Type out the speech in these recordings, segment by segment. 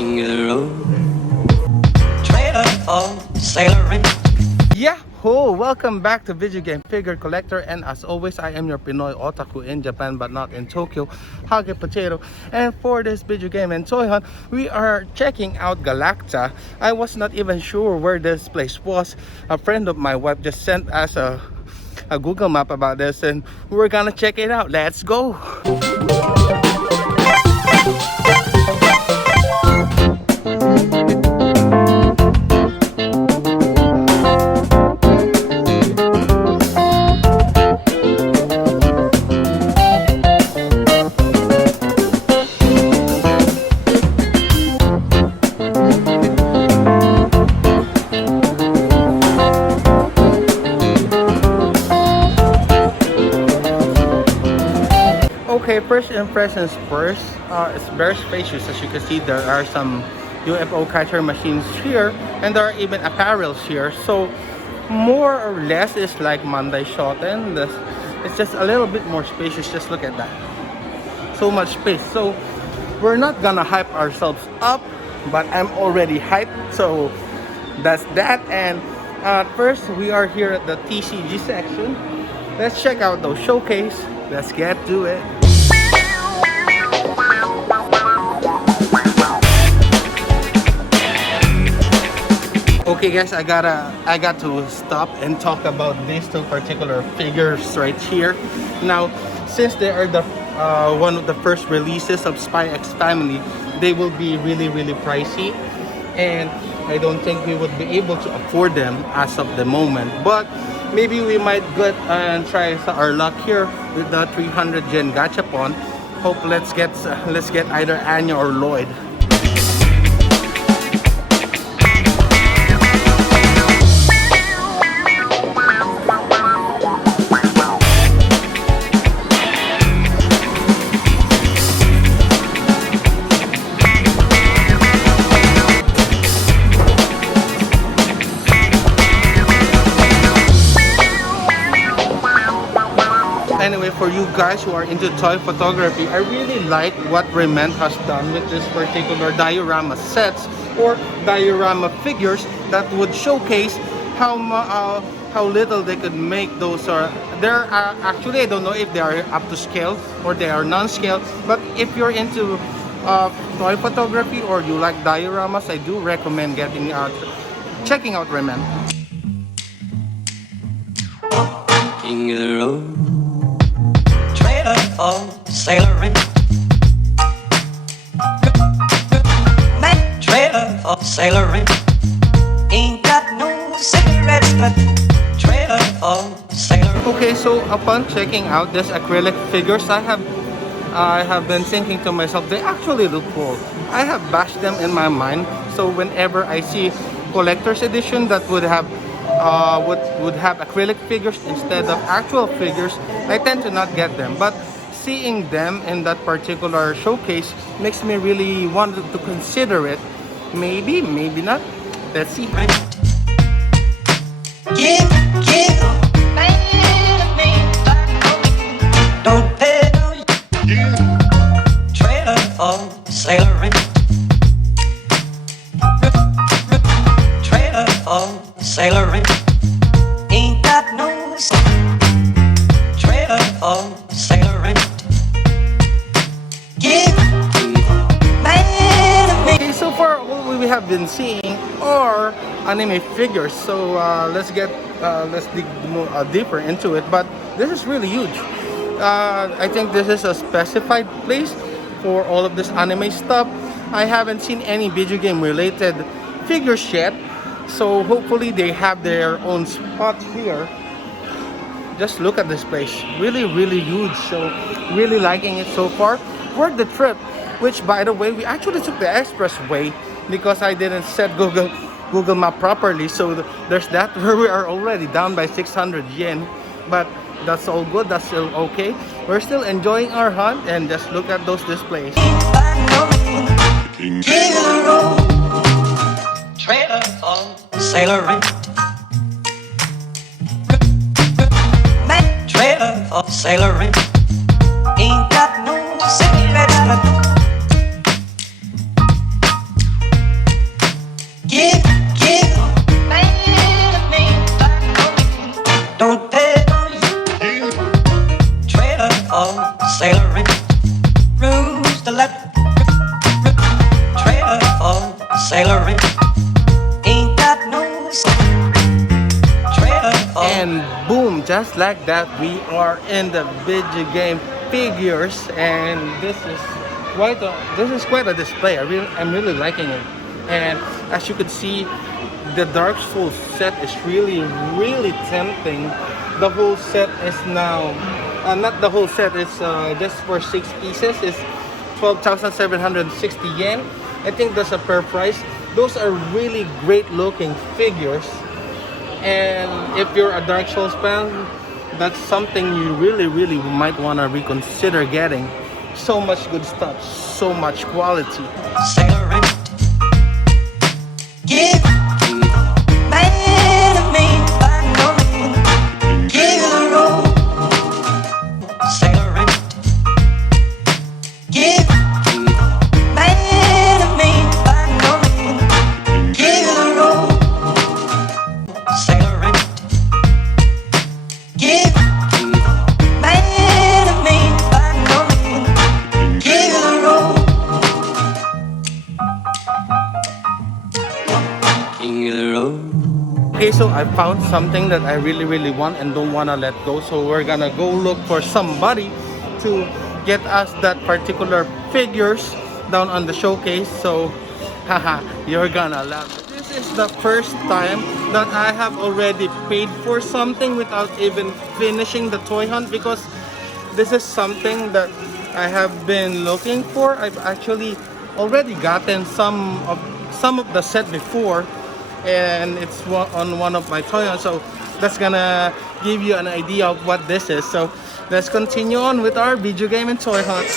King of the road, trailer for sailoring. Yahoo! Welcome back to Videogame Figure Collector, and as always, I am your Pinoy otaku in Japan but not in Tokyo, Hage Potato. And for this video game and toy hunt, we are checking out Galacta. I was not even sure where this place was. A friend of my wife just sent us a Google map about this, and we're gonna check it out. Let's go! Okay, first impressions first. It's very spacious. As you can see, there are some UFO catcher machines here, and there are even apparels here. So more or less it's like Monday Shoten. It's just a little bit more spacious. Just look at that. So much space. So we're not gonna hype ourselves up, but I'm already hyped. So that's that. And first we are here at the TCG section. Let's check out those showcase. Let's get to it. Okay guys, I got to stop and talk about these two particular figures right here. Now, since they are the one of the first releases of Spy X Family, they will be really pricey, and I don't think we would be able to afford them as of the moment. But maybe we might get and try our luck here with the 300 Gen Gachapon. Hope let's get either Anya or Lloyd. Anyway, for you guys who are into toy photography, I really like what Rement has done with this particular diorama sets or diorama figures that would showcase how little they could make those. There are actually, I don't know if they are up to scale or they are non-scale, but if you're into toy photography or you like dioramas, I do recommend checking out Rement. King of the road, trailer for sailoring. Man, trailer for sailoring. Ain't got no cigarettes, but trailer for sailoring. Okay, so upon checking out this acrylic figures, I have been thinking to myself, they actually look cool. I have bashed them in my mind, so whenever I see collector's edition that would have acrylic figures instead of actual figures, I tend to not get them. But seeing them in that particular showcase makes me really want to consider it. Maybe not. Let's see. Don't pay trailer for sailoring. Trailer for sailoring. Ain't got no trailer for sailoring. Okay, so far all we have been seeing are anime figures. So let's dig deeper into it. But this is really huge. I think this is a specified place for all of this anime stuff. I haven't seen any video game related figures yet, so hopefully they have their own spot here. Just look at this place, really huge. So really liking it so far. Worth the trip, which by the way, we actually took the expressway because I didn't set Google Map properly. So there's that, where we are already down by 600 yen, but that's all good. That's still okay. We're still enjoying our hunt, and just look at those displays. King of the road, trailer for sailoring. Man, trailer for sailoring. Ain't got no cigarettes, but sailor roost the let trailer for sailor ain't got no trailer for. And boom, just like that, we are in the video game figures, and this is quite a display. I'm really liking it. And as you can see, the Dark Souls set is really tempting. The whole set is now not the whole set, it's just for 6 pieces. It's 12,760 yen. I think that's a fair price. Those are really great looking figures, and if you're a Dark Souls fan, that's something you really might want to reconsider getting. So much good stuff, so much quality. Sailor give man to me by no means. Give the road. Sailor give man to me by no means. Give the road. Sailor give man to me by no means. Give the road. King of the road. Okay, so I found something that I really want and don't want to let go. So we're gonna go look for somebody to get us that particular figures down on the showcase. So, haha, you're gonna love it. This is the first time that I have already paid for something without even finishing the toy hunt, because this is something that I have been looking for. I've actually already gotten some of the set before, and it's on one of my toy hunts, so that's gonna give you an idea of what this is. So let's continue on with our video game and toy hunt.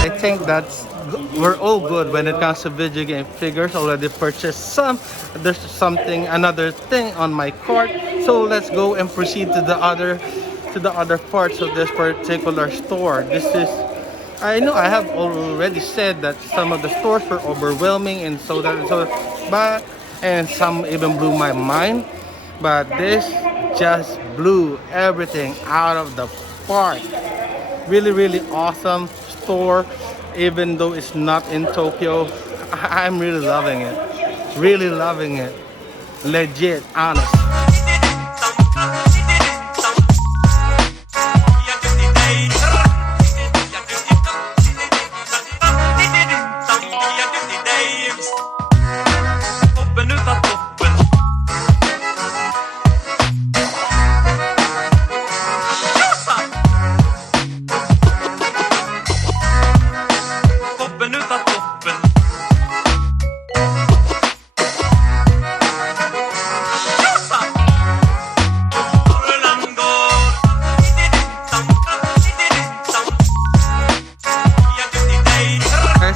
I think we're all good when it comes to video game figures. Already purchased some. There's another thing on my cart. So let's go and proceed to the other parts of this particular store. I know I have already said that some of the stores were overwhelming and and some even blew my mind. But this just blew everything out of the park. Really awesome store, even though it's not in Tokyo. I'm really loving it. Really loving it. Legit, honest.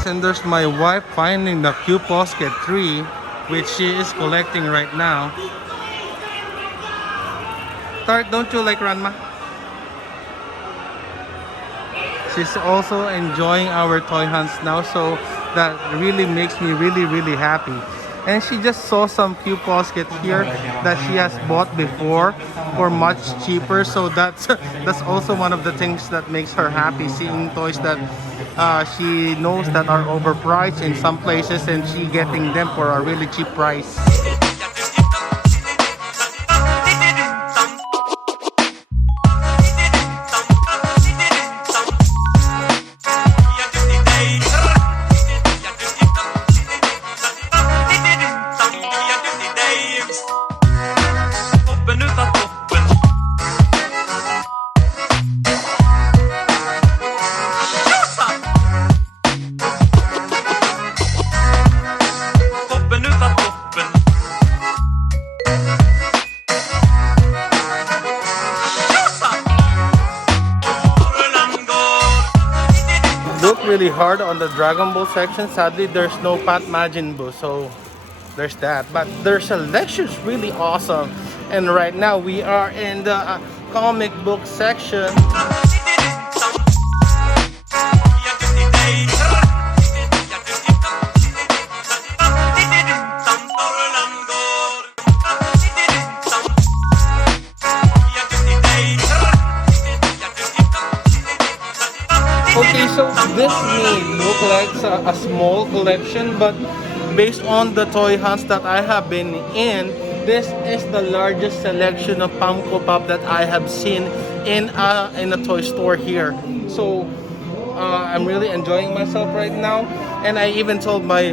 And there's my wife finding the Q Posket 3, which she is collecting right now. Tart, don't you like Ranma? She's also enjoying our toy hunts now, so that really makes me really happy. And she just saw some Q Posket here that she has bought before for much cheaper, so that's also one of the things that makes her happy, seeing toys that she knows that are overpriced in some places and she getting them for a really cheap price. really hard on the Dragon Ball section. Sadly, there's no Pat Majin Buu, so there's that. But their selection's really awesome. And right now we are in the comic book section. Okay, so this may look like a small collection, but based on the toy hunts that I have been in, this is the largest selection of Funko Pop that I have seen in a toy store here. So I'm really enjoying myself right now, and I even told my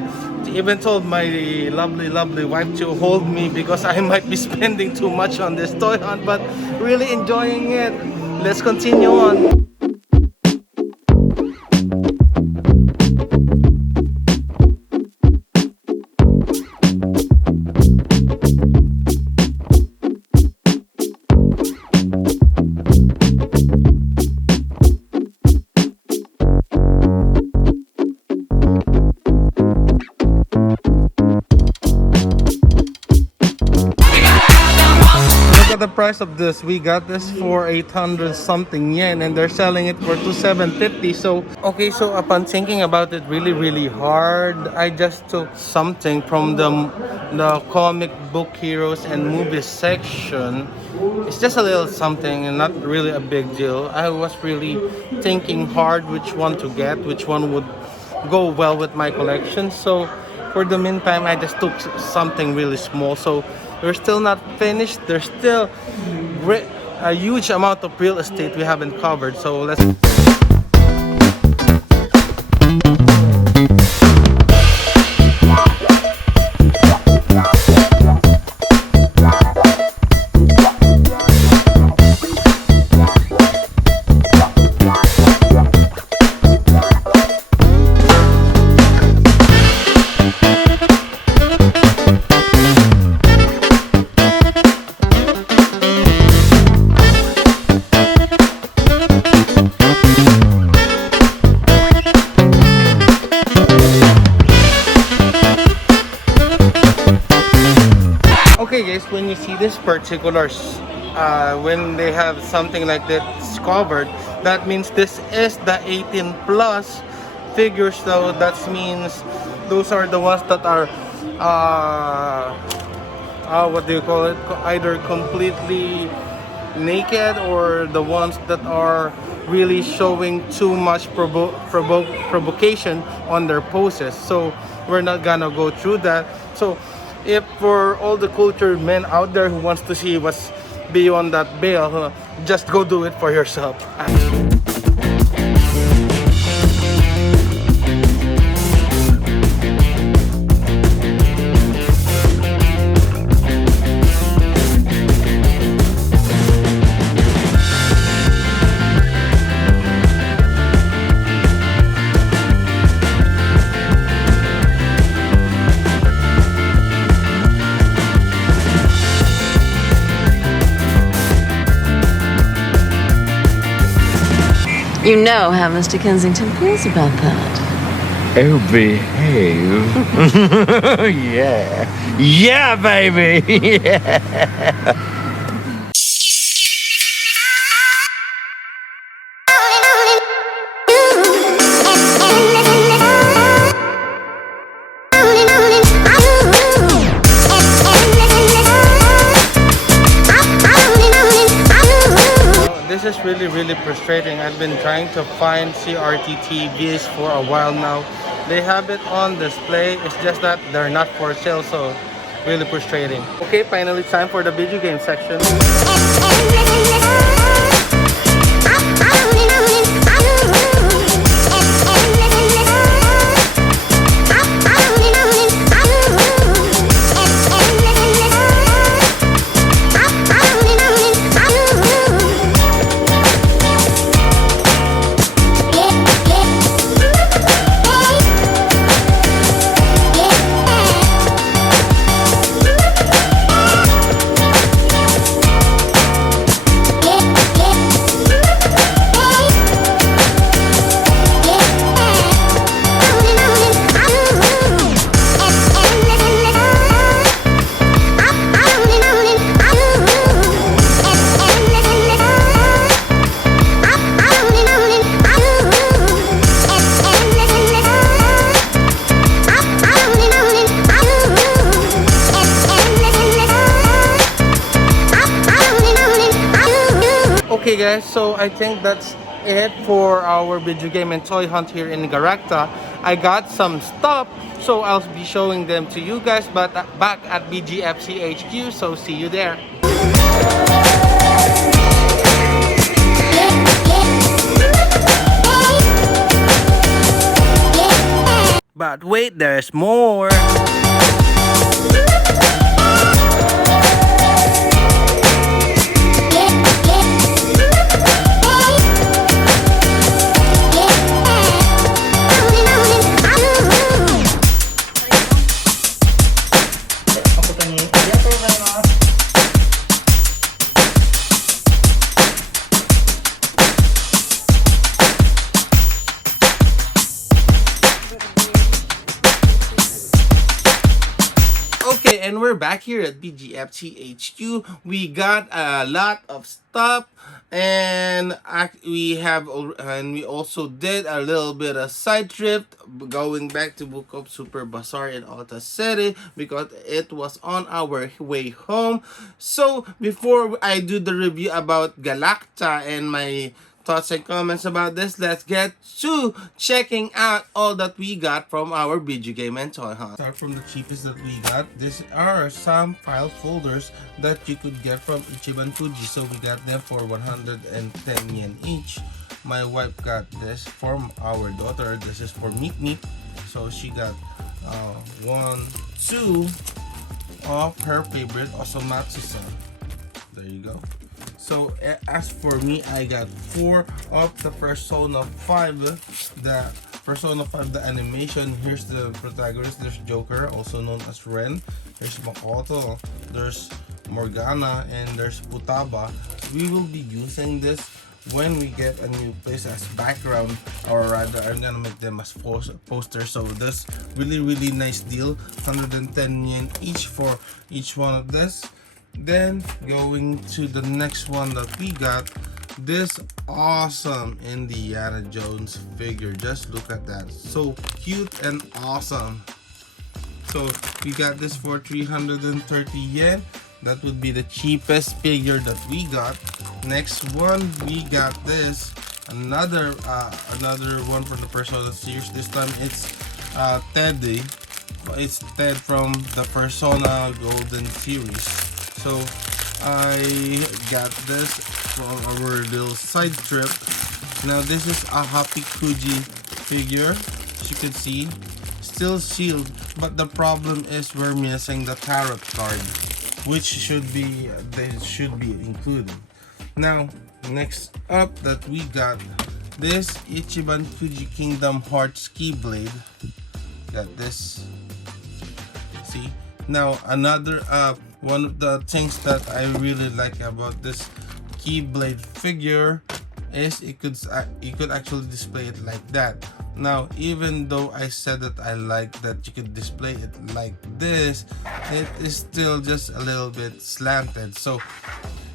lovely wife to hold me because I might be spending too much on this toy hunt, but really enjoying it. Let's continue on. The price of this, we got this for 800 something yen, and they're selling it for 2750. So okay, so upon thinking about it really hard, I just took something from the comic book heroes and movies section. It's just a little something and not really a big deal. I was really thinking hard which one to get, which one would go well with my collection. So for the meantime, I just took something really small. So we're still not finished. There's still a huge amount of real estate we haven't covered. So let's... Okay guys, when you see this particulars, when they have something like this covered, that means this is the 18 plus figures. So that means those are the ones that are what do you call it, either completely naked or the ones that are really showing too much provocation on their poses. So we're not gonna go through that. So if for all the cultured men out there who wants to see what's beyond that veil, just go do it for yourself. You know how Mr. Kensington feels about that. Oh, behave. Yeah. Yeah, baby. Yeah. This is really frustrating. I've been trying to find CRT TVs for a while now. They have it on display, it's just that they're not for sale, so really frustrating. Okay, finally time for the video game section. Okay guys, so I think that's it for our video game and toy hunt here in Garakta. I got some stuff, so I'll be showing them to you guys, but back at BGFC HQ, so see you there. But wait, there's more! Okay, and we're back here at BGFT HQ. We got a lot of stuff, and we also did a little bit of side trip going back to Book of Super Bazaar in Alta City because it was on our way home. So before I do the review about Galacta and my thoughts and comments about this, let's get to checking out all that we got from our video game and toy hunt. Start from the cheapest that we got. These are some file folders that you could get from Ichiban Fuji. So we got them for 110 yen each. My wife got this from our daughter. This is for Meep. So she got 2 of her favorite Osomatsu-san. There you go. So as for me, I got 4 of the Persona 5. The Persona 5, the animation. Here's the protagonist. There's Joker, also known as Ren. There's Makoto. There's Morgana, and there's Futaba. We will be using this when we get a new place as background, or rather I'm gonna make them as posters. So this really nice deal, 110 yen each for each one of this. Then going to the next one that we got, this awesome Indiana Jones figure. Just look at that, so cute and awesome. So we got this for 330 yen. That would be the cheapest figure that we got. Next one, we got this, another one from the Persona series. This time it's Teddy. It's Ted from the Persona Golden series. So I got this for our little side trip. Now this is a Happy Kuji figure. As you can see, still sealed, but the problem is we're missing the tarot card, which should be included. Now next up that we got this Ichiban Kuji Kingdom Hearts Keyblade. Got this. See, now another one of the things that I really like about this Keyblade figure is you could actually display it like that. Now even though I said that I like that you could display it like this, it is still just a little bit slanted, so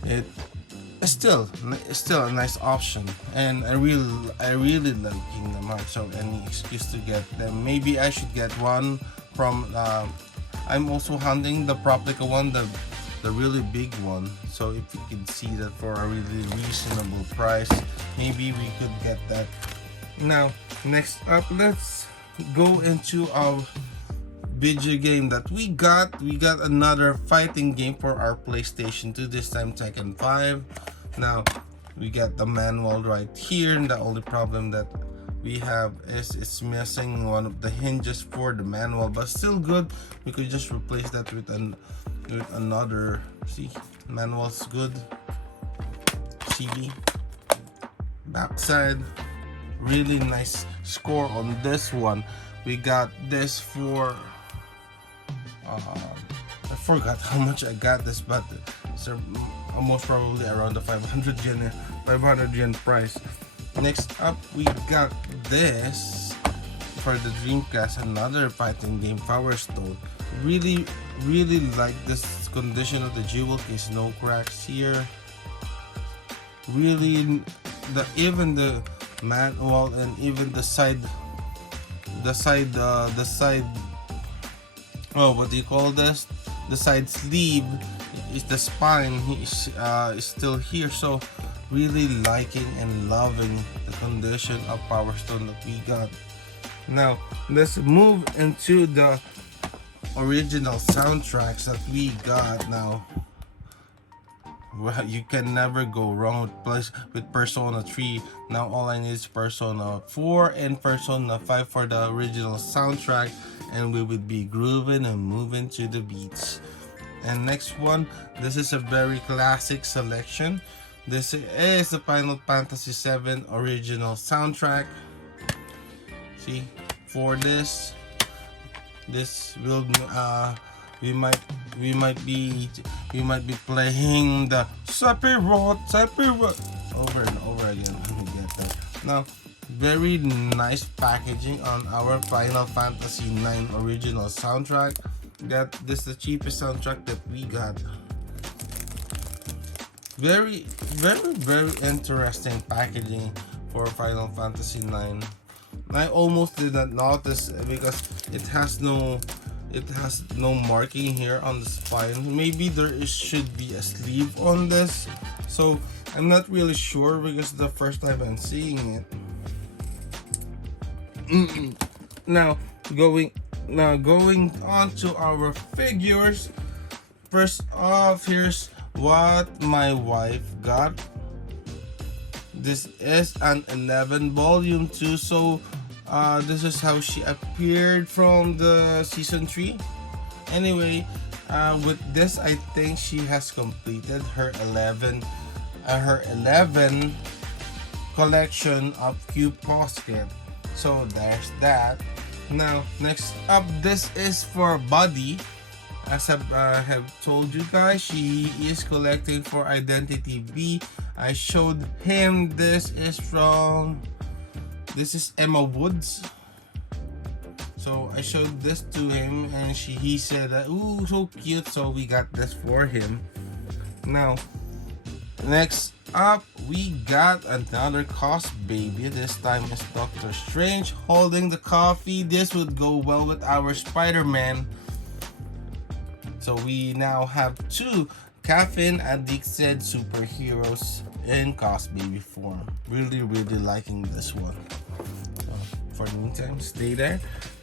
it is still a nice option, and I really like Kingdom Hearts. So any excuse to get them. Maybe I should get one from I'm also hunting the Proplica one, the really big one. So if you can see that for a really reasonable price, maybe we could get that. Now next up, let's go into our video game that we got. We got another fighting game for our PlayStation 2, this time Tekken 5. Now we got the manual right here, and the only problem that we have is it's missing one of the hinges for the manual, but still good. We could just replace that with another. See, manual's good. CD, backside, really nice score on this one. We got this for I forgot how much I got this, but it's almost probably around the 500 yen price. Next up, we got this for the Dreamcast, another fighting game, Power Stone. Really like this condition of the jewel case, no cracks here. Really, even the manual and even the side. Oh, what do you call this? The side sleeve is the spine is still here. So really liking and loving the condition of Power Stone that we got. Now let's move into the original soundtracks that we got. Now, well, you can never go wrong with Persona 3. Now all I need is Persona 4 and Persona 5 for the original soundtrack, and we would be grooving and moving to the beats. And next one, this is a very classic selection. This is the Final Fantasy VII original soundtrack. See, for this will we might be playing the Sephiroth over and over again. Let me get that. Now, very nice packaging on our Final Fantasy IX original soundtrack. This is the cheapest soundtrack that we got. Very interesting packaging for Final Fantasy IX. I almost did not notice because it has no marking here on the spine. Maybe should be a sleeve on this, so I'm not really sure because it's the first time I'm seeing it. Now going on to our figures. First off, here's what my wife got. This is an 11 volume 2, so this is how she appeared from the season 3. Anyway, with this, I think she has completed her 11 collection of cube basket. So there's that. Now next up, this is for Buddy. As I have told you guys, she is collecting for Identity B. I showed him this is Emma Woods. So I showed this to him and he said, ooh, so cute, so we got this for him. Now, next up, we got another Cos baby. This time is Doctor Strange holding the coffee. This would go well with our Spider-Man. So we now have two caffeine addicted superheroes in Cos baby form. Really liking this one. For the meantime, stay there.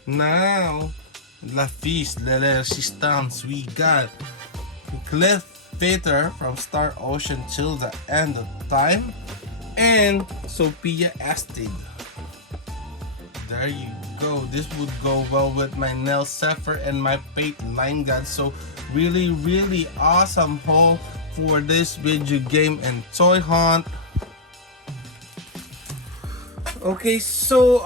Now, La Fils de la Resistance, we got Cliff Peter from Star Ocean till the end of time, and Sophia Astrid. There you go. This would go well with my Nell Zephyr and my Fate Line God. So really awesome haul for this video game and toy hunt. Okay, so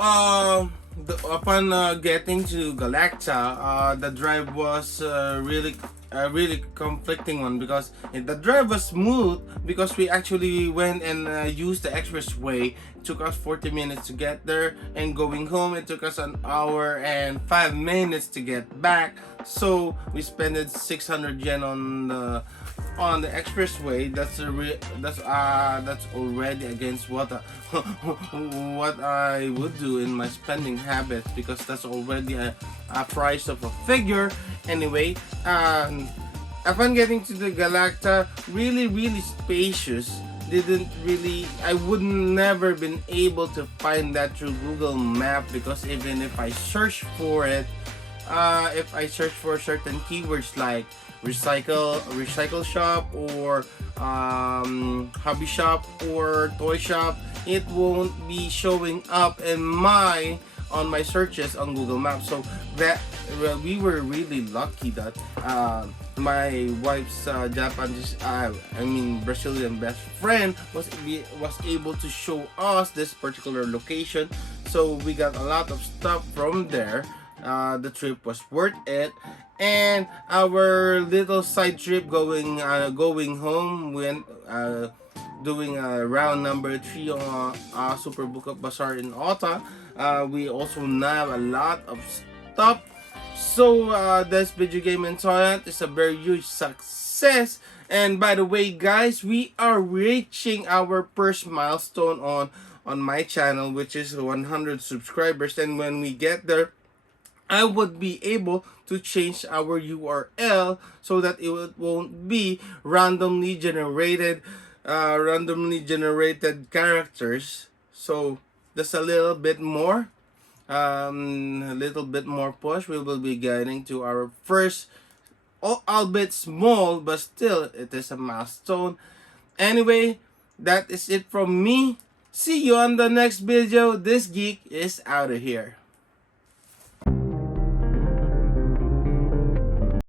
upon getting to Galacta, the drive was really conflicting one because the drive was smooth because we actually went and used the expressway. It took us 40 minutes to get there, and going home it took us an hour and 5 minutes to get back. So we spent 600 yen on the expressway. That's already against what what I would do in my spending habits, because that's already a price of a figure. Anyway, upon getting to the Galacta, really spacious. I would never been able to find that through Google Map, because even if I search for it, if I search for certain keywords like recycle shop or hobby shop or toy shop, it won't be showing up on my searches on Google Maps. So that we were really lucky that my wife's Brazilian best friend was able to show us this particular location. So we got a lot of stuff from there. The trip was worth it, and our little side trip going home went doing round number 3 on Super Book of Bazaar in Ota. We also have a lot of stuff. So this video game and toy hunt is a very huge success. And by the way, guys, we are reaching our first milestone on my channel, which is 100 subscribers. And when we get there, I would be able to change our URL so that it won't be randomly generated randomly generated characters. So just a little bit more, push. We will be guiding to our first, albeit small, but still it is a milestone. Anyway, that is it from me. See you on the next video. This geek is out of here.